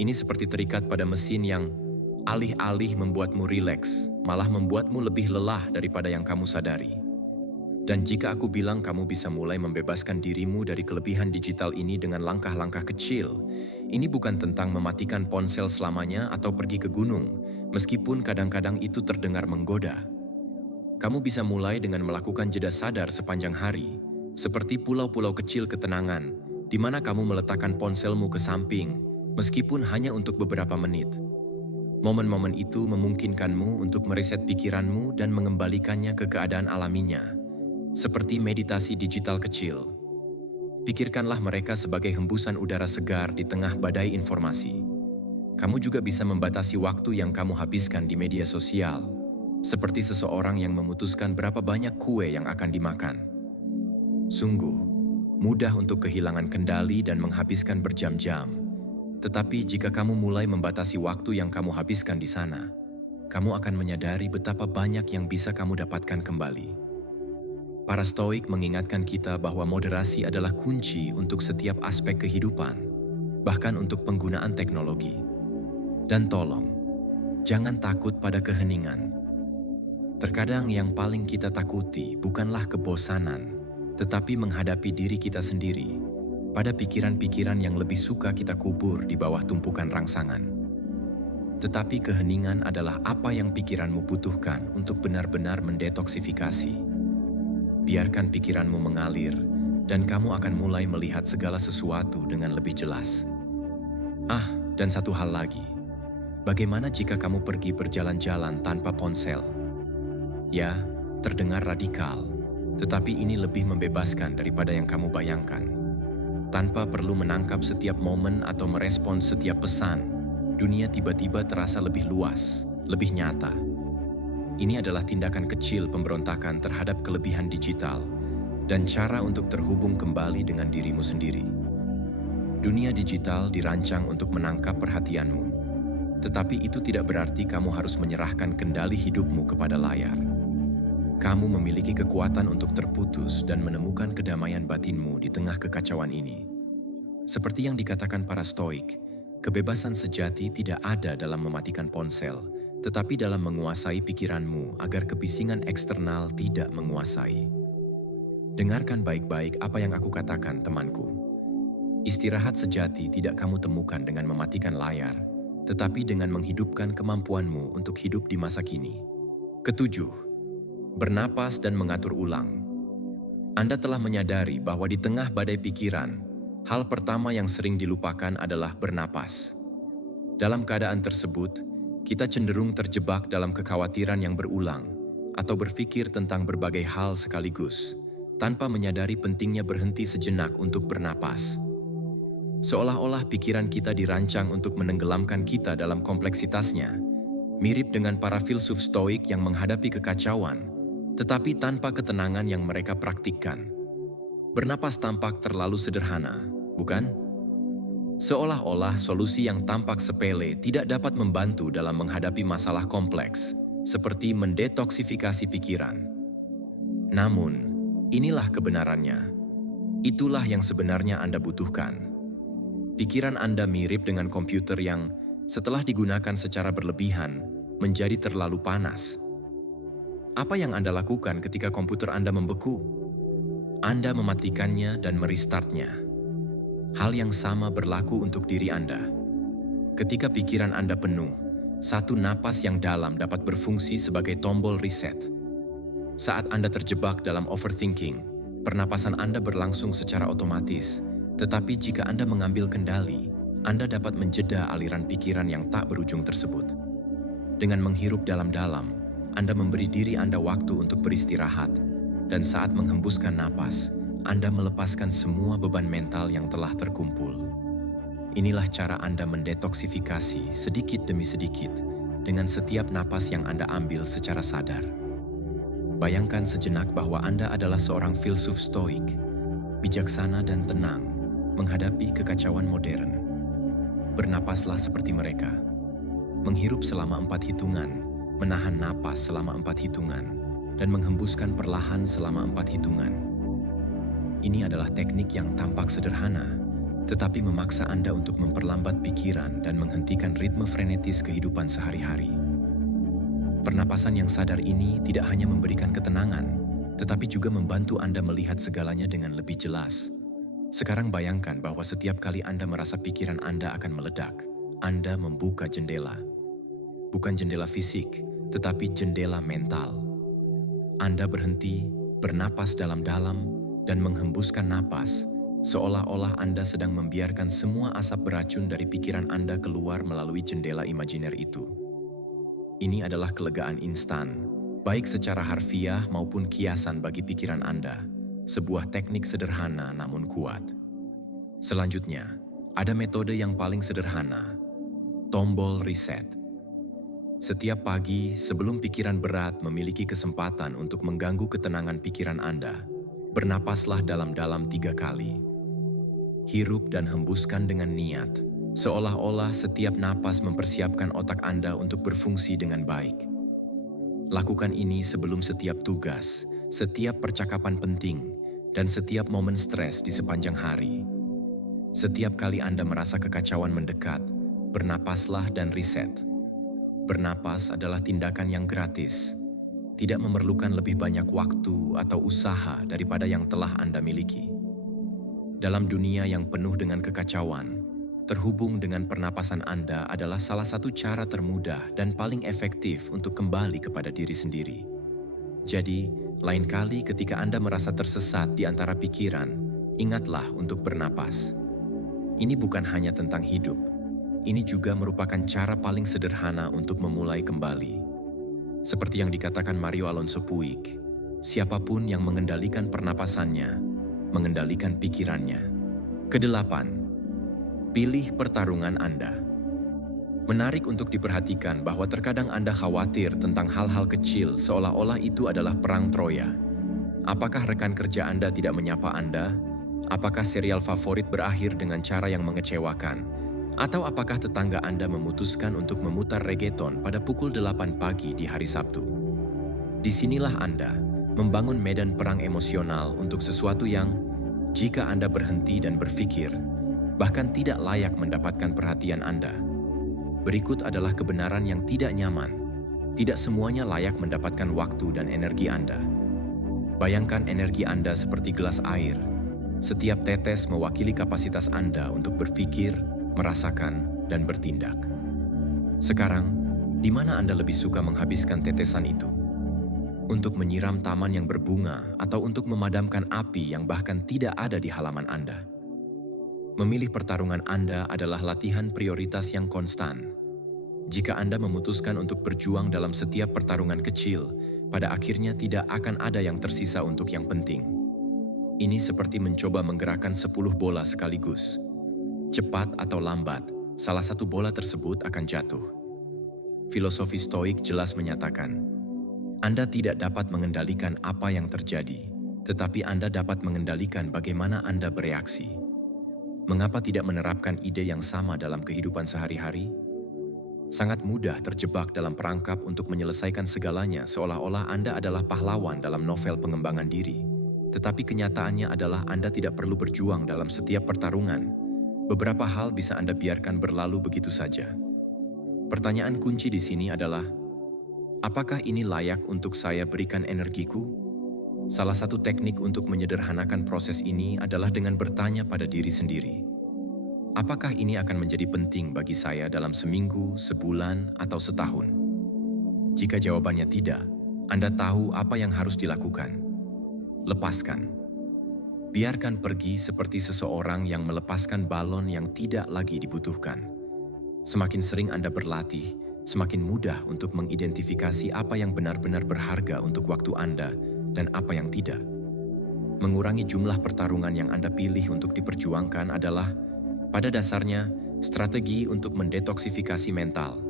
Ini seperti terikat pada mesin yang alih-alih membuatmu rileks, malah membuatmu lebih lelah daripada yang kamu sadari. Dan jika aku bilang kamu bisa mulai membebaskan dirimu dari kelebihan digital ini dengan langkah-langkah kecil, ini bukan tentang mematikan ponsel selamanya atau pergi ke gunung, meskipun kadang-kadang itu terdengar menggoda. Kamu bisa mulai dengan melakukan jeda sadar sepanjang hari, seperti pulau-pulau kecil ketenangan, di mana kamu meletakkan ponselmu ke samping, meskipun hanya untuk beberapa menit. Momen-momen itu memungkinkanmu untuk mereset pikiranmu dan mengembalikannya ke keadaan alaminya. Seperti meditasi digital kecil. Pikirkanlah mereka sebagai hembusan udara segar di tengah badai informasi. Kamu juga bisa membatasi waktu yang kamu habiskan di media sosial, seperti seseorang yang memutuskan berapa banyak kue yang akan dimakan. Sungguh, mudah untuk kehilangan kendali dan menghabiskan berjam-jam. Tetapi jika kamu mulai membatasi waktu yang kamu habiskan di sana, kamu akan menyadari betapa banyak yang bisa kamu dapatkan kembali. Para Stoik mengingatkan kita bahwa moderasi adalah kunci untuk setiap aspek kehidupan, bahkan untuk penggunaan teknologi. Dan tolong, jangan takut pada keheningan. Terkadang yang paling kita takuti bukanlah kebosanan, tetapi menghadapi diri kita sendiri pada pikiran-pikiran yang lebih suka kita kubur di bawah tumpukan rangsangan. Tetapi keheningan adalah apa yang pikiranmu butuhkan untuk benar-benar mendetoksifikasi. Biarkan pikiranmu mengalir, dan kamu akan mulai melihat segala sesuatu dengan lebih jelas. Dan satu hal lagi. Bagaimana jika kamu pergi berjalan-jalan tanpa ponsel? Ya, terdengar radikal, tetapi ini lebih membebaskan daripada yang kamu bayangkan. Tanpa perlu menangkap setiap momen atau merespons setiap pesan, dunia tiba-tiba terasa lebih luas, lebih nyata. Ini adalah tindakan kecil pemberontakan terhadap kelebihan digital dan cara untuk terhubung kembali dengan dirimu sendiri. Dunia digital dirancang untuk menangkap perhatianmu, tetapi itu tidak berarti kamu harus menyerahkan kendali hidupmu kepada layar. Kamu memiliki kekuatan untuk terputus dan menemukan kedamaian batinmu di tengah kekacauan ini. Seperti yang dikatakan para Stoik, kebebasan sejati tidak ada dalam mematikan ponsel, tetapi dalam menguasai pikiranmu agar kebisingan eksternal tidak menguasai. Dengarkan baik-baik apa yang aku katakan, temanku. Istirahat sejati tidak kamu temukan dengan mematikan layar, tetapi dengan menghidupkan kemampuanmu untuk hidup di masa kini. Ketujuh, bernapas dan mengatur ulang. Anda telah menyadari bahwa di tengah badai pikiran, hal pertama yang sering dilupakan adalah bernapas. Dalam keadaan tersebut, kita cenderung terjebak dalam kekhawatiran yang berulang atau berpikir tentang berbagai hal sekaligus, tanpa menyadari pentingnya berhenti sejenak untuk bernapas. Seolah-olah pikiran kita dirancang untuk menenggelamkan kita dalam kompleksitasnya, mirip dengan para filsuf Stoik yang menghadapi kekacauan, tetapi tanpa ketenangan yang mereka praktikkan. Bernapas tampak terlalu sederhana, bukan? Seolah-olah solusi yang tampak sepele tidak dapat membantu dalam menghadapi masalah kompleks, seperti mendetoksifikasi pikiran. Namun, inilah kebenarannya. Itulah yang sebenarnya Anda butuhkan. Pikiran Anda mirip dengan komputer yang, setelah digunakan secara berlebihan, menjadi terlalu panas. Apa yang Anda lakukan ketika komputer Anda membeku? Anda mematikannya dan merestartnya. Hal yang sama berlaku untuk diri Anda. Ketika pikiran Anda penuh, satu napas yang dalam dapat berfungsi sebagai tombol reset. Saat Anda terjebak dalam overthinking, pernapasan Anda berlangsung secara otomatis, tetapi jika Anda mengambil kendali, Anda dapat menjeda aliran pikiran yang tak berujung tersebut. Dengan menghirup dalam-dalam, Anda memberi diri Anda waktu untuk beristirahat, dan saat menghembuskan napas, Anda melepaskan semua beban mental yang telah terkumpul. Inilah cara Anda mendetoksifikasi sedikit demi sedikit dengan setiap napas yang Anda ambil secara sadar. Bayangkan sejenak bahwa Anda adalah seorang filsuf Stoik, bijaksana dan tenang menghadapi kekacauan modern. Bernapaslah seperti mereka. Menghirup selama 4 hitungan, menahan napas selama 4 hitungan, dan menghembuskan perlahan selama 4 hitungan. Ini adalah teknik yang tampak sederhana, tetapi memaksa Anda untuk memperlambat pikiran dan menghentikan ritme frenetis kehidupan sehari-hari. Pernapasan yang sadar ini tidak hanya memberikan ketenangan, tetapi juga membantu Anda melihat segalanya dengan lebih jelas. Sekarang bayangkan bahwa setiap kali Anda merasa pikiran Anda akan meledak, Anda membuka jendela. Bukan jendela fisik, tetapi jendela mental. Anda berhenti, bernapas dalam-dalam, dan menghembuskan napas, seolah-olah Anda sedang membiarkan semua asap beracun dari pikiran Anda keluar melalui jendela imajiner itu. Ini adalah kelegaan instan, baik secara harfiah maupun kiasan bagi pikiran Anda, sebuah teknik sederhana namun kuat. Selanjutnya, ada metode yang paling sederhana, tombol reset. Setiap pagi sebelum pikiran berat memiliki kesempatan untuk mengganggu ketenangan pikiran Anda, bernapaslah dalam-dalam 3 kali. Hirup dan hembuskan dengan niat, seolah-olah setiap napas mempersiapkan otak Anda untuk berfungsi dengan baik. Lakukan ini sebelum setiap tugas, setiap percakapan penting, dan setiap momen stres di sepanjang hari. Setiap kali Anda merasa kekacauan mendekat, bernapaslah dan reset. Bernapas adalah tindakan yang gratis, tidak memerlukan lebih banyak waktu atau usaha daripada yang telah Anda miliki. Dalam dunia yang penuh dengan kekacauan, terhubung dengan pernapasan Anda adalah salah satu cara termudah dan paling efektif untuk kembali kepada diri sendiri. Jadi, lain kali ketika Anda merasa tersesat di antara pikiran, ingatlah untuk bernapas. Ini bukan hanya tentang hidup, ini juga merupakan cara paling sederhana untuk memulai kembali. Seperti yang dikatakan Mario Alonso Puig, siapapun yang mengendalikan pernapasannya, mengendalikan pikirannya. Kedelapan, pilih pertarungan Anda. Menarik untuk diperhatikan bahwa terkadang Anda khawatir tentang hal-hal kecil seolah-olah itu adalah perang Troya. Apakah rekan kerja Anda tidak menyapa Anda? Apakah serial favorit berakhir dengan cara yang mengecewakan? Atau apakah tetangga Anda memutuskan untuk memutar reggaeton pada pukul 8 pagi di hari Sabtu? Disinilah Anda membangun medan perang emosional untuk sesuatu yang, jika Anda berhenti dan berpikir, bahkan tidak layak mendapatkan perhatian Anda. Berikut adalah kebenaran yang tidak nyaman. Tidak semuanya layak mendapatkan waktu dan energi Anda. Bayangkan energi Anda seperti gelas air. Setiap tetes mewakili kapasitas Anda untuk berpikir, merasakan, dan bertindak. Sekarang, di mana Anda lebih suka menghabiskan tetesan itu? Untuk menyiram taman yang berbunga atau untuk memadamkan api yang bahkan tidak ada di halaman Anda? Memilih pertarungan Anda adalah latihan prioritas yang konstan. Jika Anda memutuskan untuk berjuang dalam setiap pertarungan kecil, pada akhirnya tidak akan ada yang tersisa untuk yang penting. Ini seperti mencoba menggerakkan 10 bola sekaligus. Cepat atau lambat, salah satu bola tersebut akan jatuh. Filosofi Stoik jelas menyatakan, Anda tidak dapat mengendalikan apa yang terjadi, tetapi Anda dapat mengendalikan bagaimana Anda bereaksi. Mengapa tidak menerapkan ide yang sama dalam kehidupan sehari-hari? Sangat mudah terjebak dalam perangkap untuk menyelesaikan segalanya seolah-olah Anda adalah pahlawan dalam novel pengembangan diri. Tetapi kenyataannya adalah Anda tidak perlu berjuang dalam setiap pertarungan. Beberapa hal bisa Anda biarkan berlalu begitu saja. Pertanyaan kunci di sini adalah, apakah ini layak untuk saya berikan energiku? Salah satu teknik untuk menyederhanakan proses ini adalah dengan bertanya pada diri sendiri. Apakah ini akan menjadi penting bagi saya dalam seminggu, sebulan, atau setahun? Jika jawabannya tidak, Anda tahu apa yang harus dilakukan. Lepaskan. Biarkan pergi seperti seseorang yang melepaskan balon yang tidak lagi dibutuhkan. Semakin sering Anda berlatih, semakin mudah untuk mengidentifikasi apa yang benar-benar berharga untuk waktu Anda dan apa yang tidak. Mengurangi jumlah pertarungan yang Anda pilih untuk diperjuangkan adalah, pada dasarnya, strategi untuk mendetoksifikasi mental.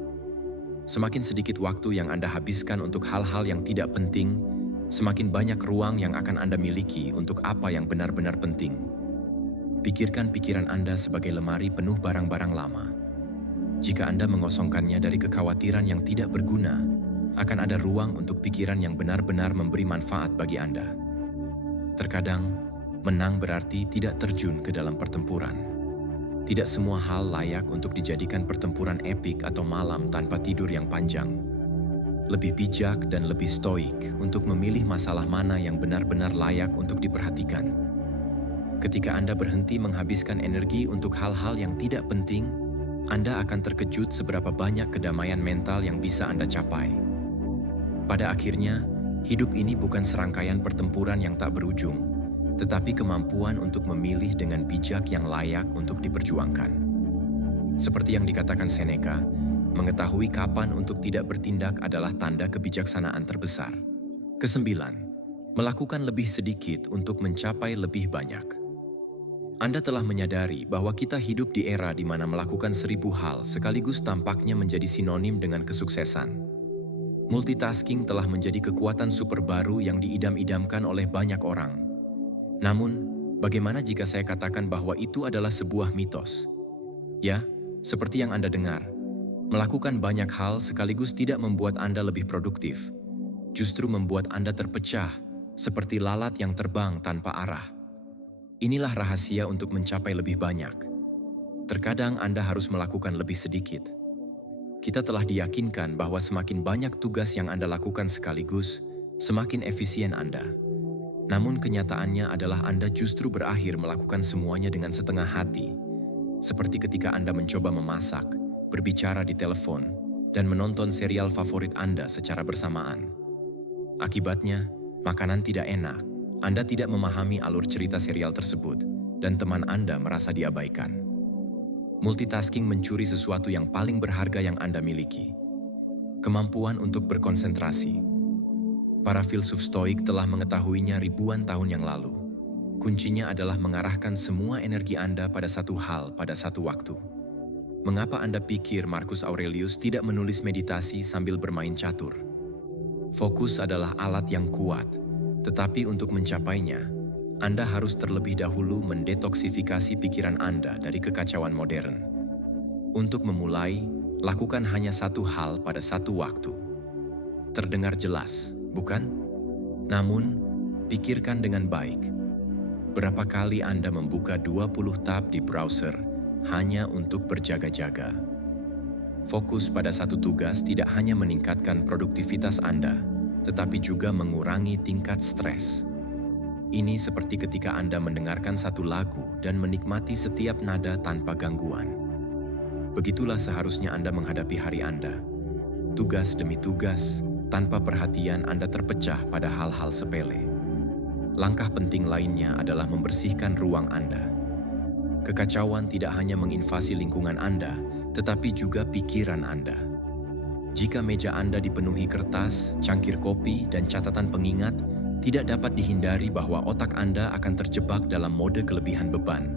Semakin sedikit waktu yang Anda habiskan untuk hal-hal yang tidak penting, semakin banyak ruang yang akan Anda miliki untuk apa yang benar-benar penting. Pikirkan pikiran Anda sebagai lemari penuh barang-barang lama. Jika Anda mengosongkannya dari kekhawatiran yang tidak berguna, akan ada ruang untuk pikiran yang benar-benar memberi manfaat bagi Anda. Terkadang, menang berarti tidak terjun ke dalam pertempuran. Tidak semua hal layak untuk dijadikan pertempuran epik atau malam tanpa tidur yang panjang. Lebih bijak dan lebih stoik untuk memilih masalah mana yang benar-benar layak untuk diperhatikan. Ketika Anda berhenti menghabiskan energi untuk hal-hal yang tidak penting, Anda akan terkejut seberapa banyak kedamaian mental yang bisa Anda capai. Pada akhirnya, hidup ini bukan serangkaian pertempuran yang tak berujung, tetapi kemampuan untuk memilih dengan bijak yang layak untuk diperjuangkan. Seperti yang dikatakan Seneca, mengetahui kapan untuk tidak bertindak adalah tanda kebijaksanaan terbesar. Kesembilan, melakukan lebih sedikit untuk mencapai lebih banyak. Anda telah menyadari bahwa kita hidup di era di mana melakukan 1000 hal sekaligus tampaknya menjadi sinonim dengan kesuksesan. Multitasking telah menjadi kekuatan super baru yang diidam-idamkan oleh banyak orang. Namun, bagaimana jika saya katakan bahwa itu adalah sebuah mitos? Ya, seperti yang Anda dengar, melakukan banyak hal sekaligus tidak membuat Anda lebih produktif, justru membuat Anda terpecah, seperti lalat yang terbang tanpa arah. Inilah rahasia untuk mencapai lebih banyak. Terkadang Anda harus melakukan lebih sedikit. Kita telah diyakinkan bahwa semakin banyak tugas yang Anda lakukan sekaligus, semakin efisien Anda. Namun kenyataannya adalah Anda justru berakhir melakukan semuanya dengan setengah hati. Seperti ketika Anda mencoba memasak, berbicara di telepon, dan menonton serial favorit Anda secara bersamaan. Akibatnya, makanan tidak enak, Anda tidak memahami alur cerita serial tersebut, dan teman Anda merasa diabaikan. Multitasking mencuri sesuatu yang paling berharga yang Anda miliki. Kemampuan untuk berkonsentrasi. Para filsuf Stoik telah mengetahuinya ribuan tahun yang lalu. Kuncinya adalah mengarahkan semua energi Anda pada satu hal pada satu waktu. Mengapa Anda pikir Marcus Aurelius tidak menulis meditasi sambil bermain catur? Fokus adalah alat yang kuat, tetapi untuk mencapainya, Anda harus terlebih dahulu mendetoksifikasi pikiran Anda dari kekacauan modern. Untuk memulai, lakukan hanya satu hal pada satu waktu. Terdengar jelas, bukan? Namun, pikirkan dengan baik. Berapa kali Anda membuka 20 tab di browser hanya untuk berjaga-jaga? Fokus pada satu tugas tidak hanya meningkatkan produktivitas Anda, tetapi juga mengurangi tingkat stres. Ini seperti ketika Anda mendengarkan satu lagu dan menikmati setiap nada tanpa gangguan. Begitulah seharusnya Anda menghadapi hari Anda. Tugas demi tugas, tanpa perhatian Anda terpecah pada hal-hal sepele. Langkah penting lainnya adalah membersihkan ruang Anda. Kekacauan tidak hanya menginvasi lingkungan Anda, tetapi juga pikiran Anda. Jika meja Anda dipenuhi kertas, cangkir kopi, dan catatan pengingat, tidak dapat dihindari bahwa otak Anda akan terjebak dalam mode kelebihan beban.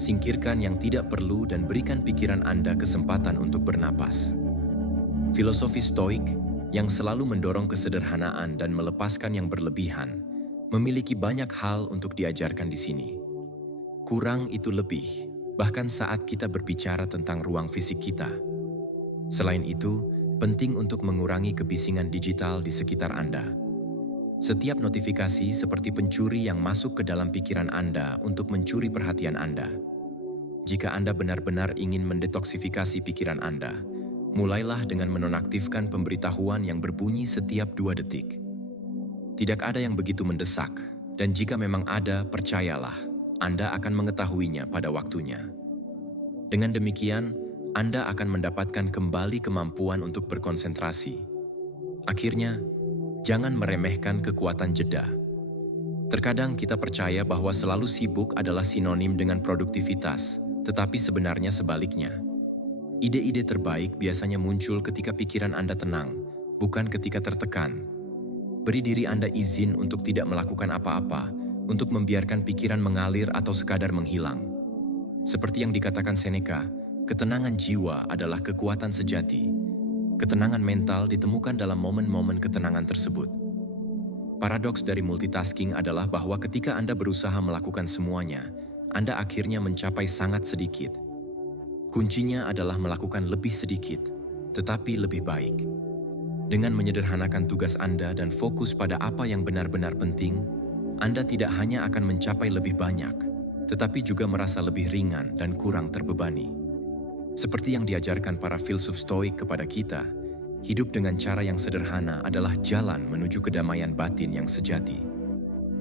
Singkirkan yang tidak perlu dan berikan pikiran Anda kesempatan untuk bernapas. Filosofi Stoik, yang selalu mendorong kesederhanaan dan melepaskan yang berlebihan, memiliki banyak hal untuk diajarkan di sini. Kurang itu lebih, bahkan saat kita berbicara tentang ruang fisik kita. Selain itu, penting untuk mengurangi kebisingan digital di sekitar Anda. Setiap notifikasi seperti pencuri yang masuk ke dalam pikiran Anda untuk mencuri perhatian Anda. Jika Anda benar-benar ingin mendetoksifikasi pikiran Anda, mulailah dengan menonaktifkan pemberitahuan yang berbunyi setiap 2 detik. Tidak ada yang begitu mendesak, dan jika memang ada, percayalah, Anda akan mengetahuinya pada waktunya. Dengan demikian, Anda akan mendapatkan kembali kemampuan untuk berkonsentrasi. Akhirnya, jangan meremehkan kekuatan jeda. Terkadang kita percaya bahwa selalu sibuk adalah sinonim dengan produktivitas, tetapi sebenarnya sebaliknya. Ide-ide terbaik biasanya muncul ketika pikiran Anda tenang, bukan ketika tertekan. Beri diri Anda izin untuk tidak melakukan apa-apa, untuk membiarkan pikiran mengalir atau sekadar menghilang. Seperti yang dikatakan Seneca, ketenangan jiwa adalah kekuatan sejati. Ketenangan mental ditemukan dalam momen-momen ketenangan tersebut. Paradoks dari multitasking adalah bahwa ketika Anda berusaha melakukan semuanya, Anda akhirnya mencapai sangat sedikit. Kuncinya adalah melakukan lebih sedikit, tetapi lebih baik. Dengan menyederhanakan tugas Anda dan fokus pada apa yang benar-benar penting, Anda tidak hanya akan mencapai lebih banyak, tetapi juga merasa lebih ringan dan kurang terbebani. Seperti yang diajarkan para filsuf Stoik kepada kita, hidup dengan cara yang sederhana adalah jalan menuju kedamaian batin yang sejati.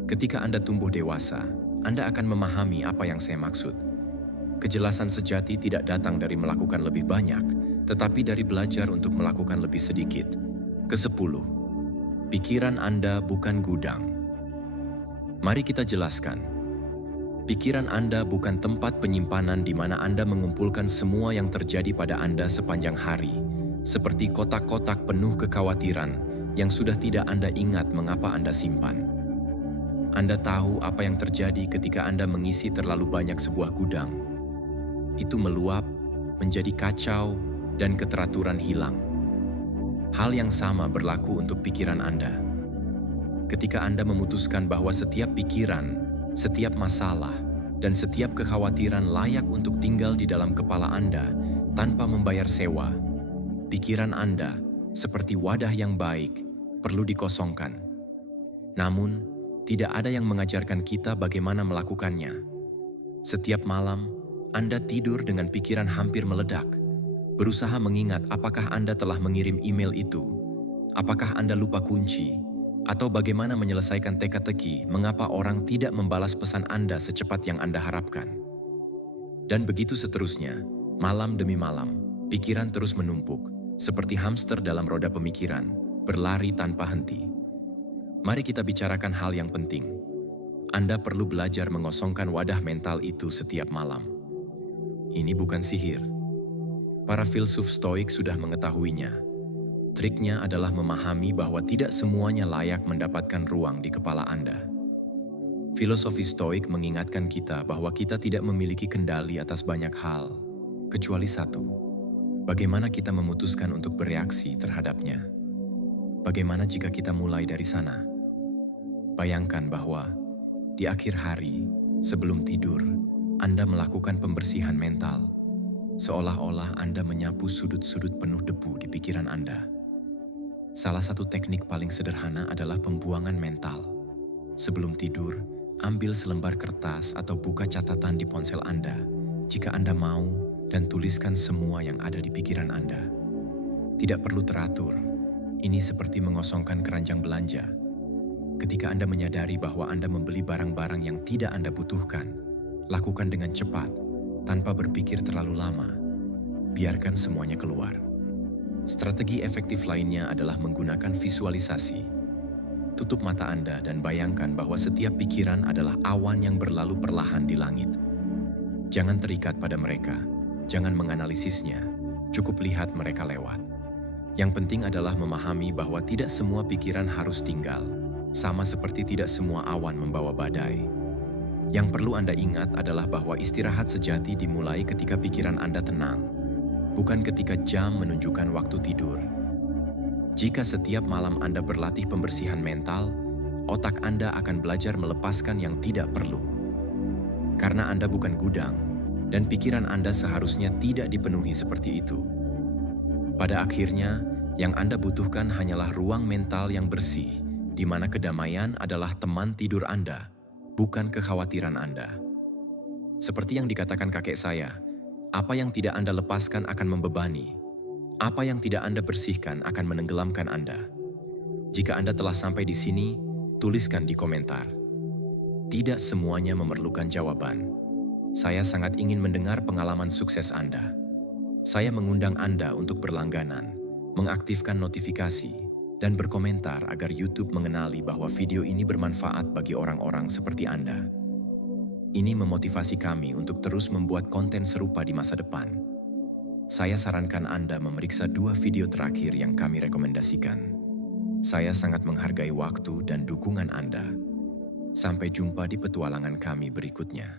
Ketika Anda tumbuh dewasa, Anda akan memahami apa yang saya maksud. Kejelasan sejati tidak datang dari melakukan lebih banyak, tetapi dari belajar untuk melakukan lebih sedikit. Ke-10. Pikiran Anda bukan gudang. Mari kita jelaskan. Pikiran Anda bukan tempat penyimpanan di mana Anda mengumpulkan semua yang terjadi pada Anda sepanjang hari, seperti kotak-kotak penuh kekhawatiran yang sudah tidak Anda ingat mengapa Anda simpan. Anda tahu apa yang terjadi ketika Anda mengisi terlalu banyak sebuah gudang. Itu meluap, menjadi kacau, dan keteraturan hilang. Hal yang sama berlaku untuk pikiran Anda. Ketika Anda memutuskan bahwa setiap pikiran, setiap masalah, dan setiap kekhawatiran layak untuk tinggal di dalam kepala Anda tanpa membayar sewa, pikiran Anda, seperti wadah yang baik, perlu dikosongkan. Namun, Tidak ada yang mengajarkan kita bagaimana melakukannya. Setiap malam, Anda tidur dengan pikiran hampir meledak, berusaha mengingat apakah Anda telah mengirim email itu, apakah Anda lupa kunci, atau bagaimana menyelesaikan teka-teki mengapa orang tidak membalas pesan Anda secepat yang Anda harapkan. Dan begitu seterusnya, malam demi malam, pikiran terus menumpuk, seperti hamster dalam roda pemikiran, berlari tanpa henti. Mari kita bicarakan hal yang penting. Anda perlu belajar mengosongkan wadah mental itu setiap malam. Ini bukan sihir. Para filsuf Stoik sudah mengetahuinya. Triknya adalah memahami bahwa tidak semuanya layak mendapatkan ruang di kepala Anda. Filosofi Stoik mengingatkan kita bahwa kita tidak memiliki kendali atas banyak hal, kecuali satu: bagaimana kita memutuskan untuk bereaksi terhadapnya. Bagaimana jika kita mulai dari sana? Bayangkan bahwa di akhir hari, sebelum tidur, Anda melakukan pembersihan mental, seolah-olah Anda menyapu sudut-sudut penuh debu di pikiran Anda. Salah satu teknik paling sederhana adalah pembuangan mental. Sebelum tidur, ambil selembar kertas atau buka catatan di ponsel Anda, jika Anda mau, dan tuliskan semua yang ada di pikiran Anda. Tidak perlu teratur. Ini seperti mengosongkan keranjang belanja. Ketika Anda menyadari bahwa Anda membeli barang-barang yang tidak Anda butuhkan, lakukan dengan cepat, tanpa berpikir terlalu lama. Biarkan semuanya keluar. Strategi efektif lainnya adalah menggunakan visualisasi. Tutup mata Anda dan bayangkan bahwa setiap pikiran adalah awan yang berlalu perlahan di langit. Jangan terikat pada mereka, jangan menganalisisnya, cukup lihat mereka lewat. Yang penting adalah memahami bahwa tidak semua pikiran harus tinggal, sama seperti tidak semua awan membawa badai. Yang perlu Anda ingat adalah bahwa istirahat sejati dimulai ketika pikiran Anda tenang, bukan ketika jam menunjukkan waktu tidur. Jika setiap malam Anda berlatih pembersihan mental, otak Anda akan belajar melepaskan yang tidak perlu. Karena Anda bukan gudang, dan pikiran Anda seharusnya tidak dipenuhi seperti itu. Pada akhirnya, yang Anda butuhkan hanyalah ruang mental yang bersih, di mana kedamaian adalah teman tidur Anda, bukan kekhawatiran Anda. Seperti yang dikatakan kakek saya, apa yang tidak Anda lepaskan akan membebani. Apa yang tidak Anda bersihkan akan menenggelamkan Anda. Jika Anda telah sampai di sini, tuliskan di komentar. Tidak semuanya memerlukan jawaban. Saya sangat ingin mendengar pengalaman sukses Anda. Saya mengundang Anda untuk berlangganan, mengaktifkan notifikasi, dan berkomentar agar YouTube mengenali bahwa video ini bermanfaat bagi orang-orang seperti Anda. Ini memotivasi kami untuk terus membuat konten serupa di masa depan. Saya sarankan Anda memeriksa 2 video terakhir yang kami rekomendasikan. Saya sangat menghargai waktu dan dukungan Anda. Sampai jumpa di petualangan kami berikutnya.